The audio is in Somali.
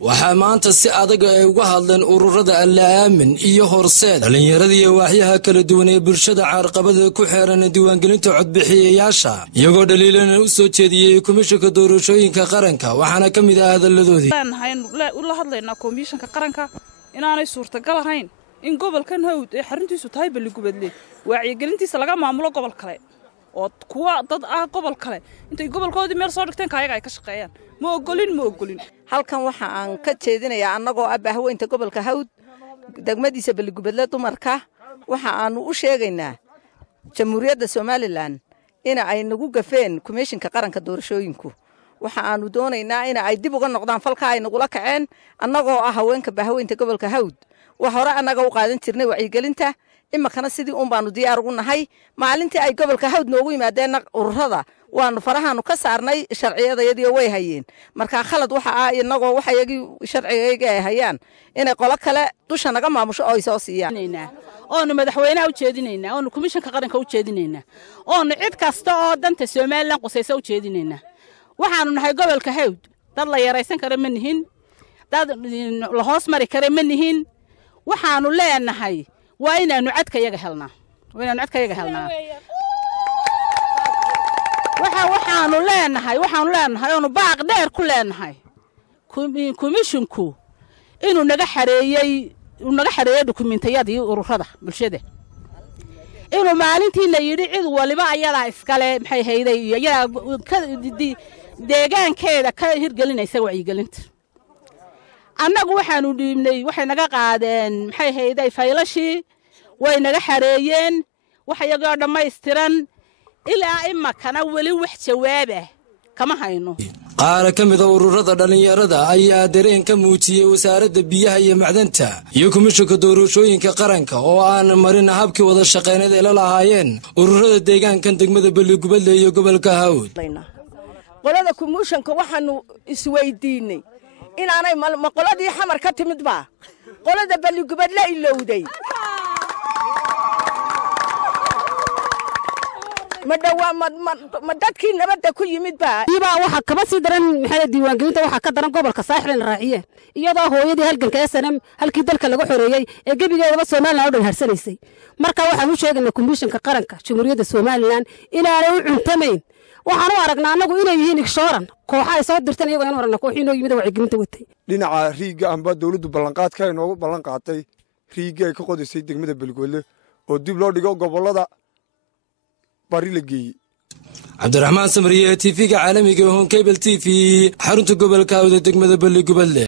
waxaa maanta si adag ay uga hadleen ururada Al-Aamin iyo Horseed dhalinyarada iyo waaxyaha kala duwan ee bulshada carqabada ku xeeran diiwaangelinta codbixiyayaasha iyagoo dhaliilana u soo jeediyay komishanka doorashooyinka qaranka waxaana kamid ah hadaladoodii la hadlaynaa komishanka qaranka inaanay suurtagal ahayn in gobolkan Hawd ee xaruntiisu tahay Balligubadle wacyigelintiisa laga maamulo gobol kale oo kuwa dad ah gobol kale intay gobolkoodii meel soo dhigteen kaayaga ay ka shaqeeyaan ma ogolin halkan waxa aan ka jeedinayaa annagoo abahweynta gobolka Hawd degmadiisa Balligubadle dumarka waxa aanu u sheegaynaa jamhuuriyadda Soomaaliland in ay nagu gafeen komishanka qaranka doorashooyinku waxa aanu doonaynaa in ay dib uga noqdaan falka ay nagu la kaceen annagoo ah haweenka bahweynta gobolka Hawd waxa hore annaga u qaadan jirnay wacyigelinta imakana sidii baanu diyaar ugu nahay maalintii ay gobolka Hawd noogu yimaadeen ururada waanu farahaanu ka saarnay sharciyadayadii way hayeen marka khalad waxa ah inagoo waxayagii sharciyayga ay hayaan inay qolo kale dusha naga maamusho oo ay soo siiyaan oonu madaxweynaha u jeedinayna oonu komishanka qaranka u jeedinayna oonu cid kasta oo danta Soomaaliland qosaysa u jeedinayna waxaanu nahay gobolka Hawd dad la yaraysan kara ma nihin dad la hoos mari kara ma nihin waxaanu leenahay waa inaanu cadka yaga helnaa waxaanu leenahay oonu baaq dheer ku leenahay komishinku inuu naga xareeyay dokumentiyadii ururada bulshada inuu maalintiina yidhi cid waliba ayada iskale maxay hayday iyada deegaankeeda ka hirgelinaysa wacyigelinta annagu waxaanu dhiibnay waxay naga qaadeen maxay hayday faylashii way naga xareeyeen waxayagoo dhammaystiran ilaa imakana wali wax jawaab ah kama hayno qaar ka mid ah ururada dhalinyarada ayaa dareen ka muujiyay wasaaradda biyaha iyo macdanta iyo komishanka doorashooyinka qaranka oo aan marin habkii wada shaqeyneed ee la lahaayeen ururada deegaankan degmada Balligubadle iyo gobolka Hawd qolada komishanka waxaanu isweydiinay inaanay qoladii xamar ka timid ba qolada Balligubadle ilowday ma dadkii nabadda ku yimid ba waxa kaba sii daran maxay diiwaangelinta waxa ka daran gobolka saaxil raaciyeen iyadoo hooyadii halganka SNM halkii dalka laga xoreeyay ee gabigeedaba Soomaaliland oo dhan harsanaysay marka waxaan u sheegnaa komishanka qaranka jamhuuriyadda Soomaaliland inaanay u cuntamayn waxaan u aragnaa anagu inay yihiin igshooran koox ay soo dirtaan iyagoo in warana kooxii noo yimid wacyigelinta watay dhinaca riiga amba dawladdu ballanqaadka ay noogu ballan qaatay riiga ay ka qodisay degmada Balligubadle oo dib loo dhigo gobolada bari la geeyay Cabdiraxmaan Samriye TV-ga caalamiga ah Cable TV xarunta gobolka Hawd degmada Balligubadle